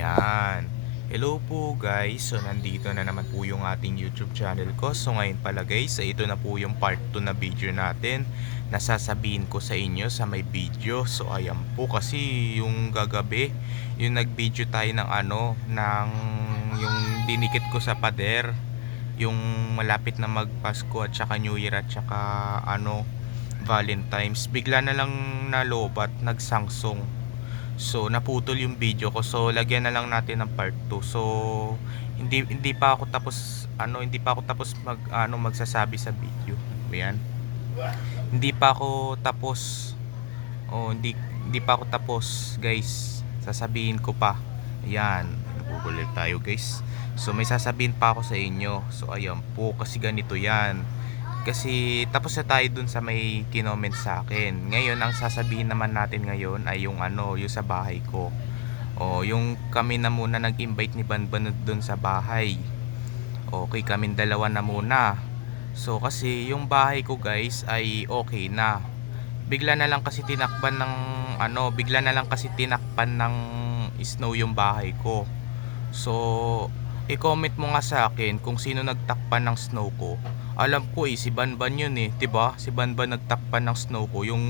Yan. Hello po guys. So nandito na naman po yung ating YouTube channel ko. So ngayon pala guys, eh, ito na po yung part 2 na video natin. Nasasabihin ko sa inyo sa may video. So ayan po kasi yung gagabi, yung nag-video tayo ng ano, ng yung dinikit ko sa pader. Yung malapit na magpasko at saka New Year at saka ano, Valentine's. Bigla na lang nalobat, nagsangsong. So naputol yung video ko. So lagyan na lang natin ng part 2. So hindi hindi pa ako tapos ano, hindi pa ako tapos mag ano magsasabi sa video. Ayan. Hindi pa ako tapos. Oh, hindi hindi pa ako tapos, guys. Sasabihin ko pa. Ayan, nagugulit tayo, guys. So may sasabihin pa ako sa inyo. So ayan po kasi ganito 'yan. Kasi tapos na tayo dun sa may kinoment sa akin. Ngayon, ang sasabihin naman natin ngayon ay yung ano, yung sa bahay ko. O, yung kami na muna nag-invite ni Banban dun sa bahay. Okay, kami dalawa na muna. So, kasi yung bahay ko guys ay okay na. Bigla na lang kasi tinakpan ng ano, bigla na lang kasi tinakpan ng snow yung bahay ko. So, i-comment mo nga sa akin kung sino nagtakpan ng snow ko. Alam ko eh, si Banban yun eh, 'di ba? Si Banban nagtakpan ng snow ko. Yung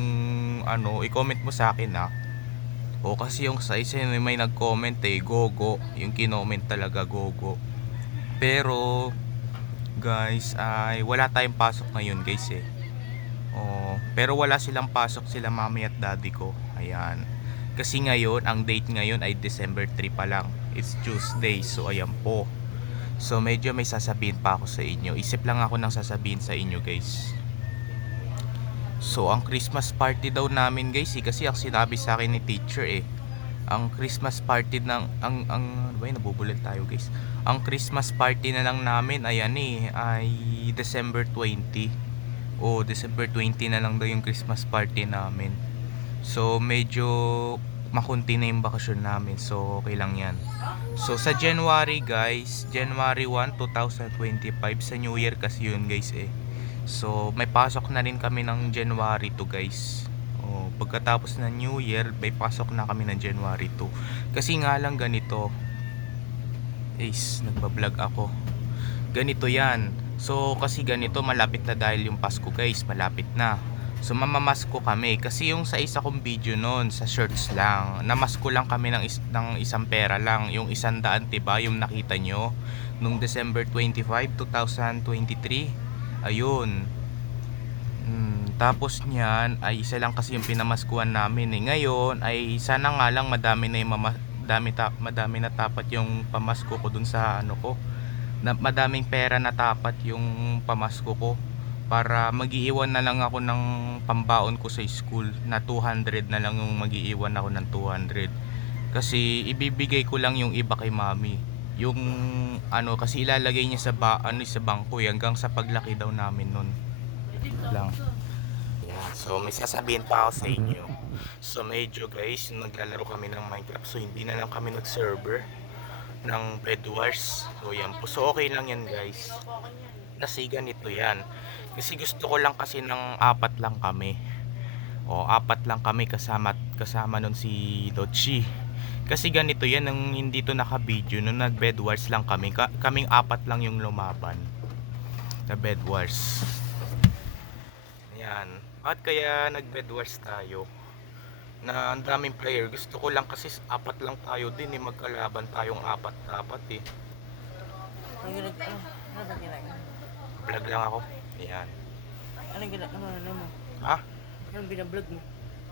ano, i-comment mo sa akin ah. O kasi yung sa isa yun, may nag-comment eh, gogo. Yung kinoment talaga gogo. Pero guys, ay wala tayong pasok ngayon guys eh. Oh, pero wala silang pasok sila mami at daddy ko. Ayan. Kasi ngayon, ang date ngayon ay December 3 pa lang. It's Tuesday. So ayan po. So medyo may sasabihin pa ako sa inyo. Isip lang ako ng sasabihin sa inyo guys. So ang Christmas party daw namin guys eh, kasi ang sinabi sa akin ni teacher eh. Ang Christmas party ng ang ang ano ba yun, nabubulit tayo guys. Ang Christmas party na lang namin ay ano eh, ay December 20. O December 20 na lang daw yung Christmas party namin. So medyo makunti na yung bakasyon namin. So okay lang yan. So sa January guys, January 1, 2025 sa New Year kasi yun guys eh. So may pasok na rin kami ng January 2 guys. Oh, pagkatapos ng New Year, may pasok na kami ng January 2. Kasi nga lang ganito. Is, nagbablog ako. Ganito 'yan. So kasi ganito malapit na dahil yung Pasko guys, malapit na. So mamamasko kami kasi yung sa isa kong video noon sa shirts lang, namasko lang kami ng, is- ng isang pera lang, yung isang daan 'di ba yung nakita nyo nung December 25, 2023. Ayun. Hmm, tapos niyan ay isa lang kasi yung pinamaskuhan namin eh. Ngayon ay sana nga lang madami na yung mama, dami ta, madami na tapat yung pamasko ko dun sa ano ko. Na, madaming pera na tapat yung pamasko ko para magiiwan na lang ako ng pambaon ko sa school na 200 na lang yung magiiwan ako ng 200 kasi ibibigay ko lang yung iba kay mami. Yung ano kasi ilalagay niya sa ba, ano sa bangko eh, hanggang sa paglaki daw namin nun. Lang. So may sasabihin pa ako sa inyo. So medyo guys naglalaro kami ng Minecraft so hindi na lang kami nag server ng Bed Wars. So yan po. So okay lang yan guys kasi ganito yan kasi gusto ko lang kasi ng apat lang kami. O, apat lang kami kasama kasama nun si Dochi. Kasi ganito yan, nung hindi to naka-video, nung nag-bed wars lang kami, ka- kaming apat lang yung lumaban. Na bed wars. Yan. Bakit kaya nag-bed wars tayo? Na ang daming player. Gusto ko lang kasi apat lang tayo din eh. Magkalaban tayong apat-apat eh. Ang ginag... Ano? Ano? Vlog lang ako. Ayan. Anong ginagawa? Ano, ano mo? Ha? Anong binablog mo?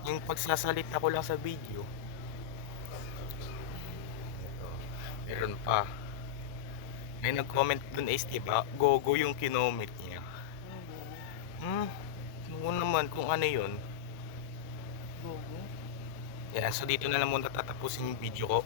Yung pagsasalita ko lang sa video. Ito. Meron pa. May nag-comment dun is, diba? Gogo yung kinomment niya. Hmm? Oo naman kung ano yun. Gogo? Yan, so dito na lang muna tatapusin yung video ko.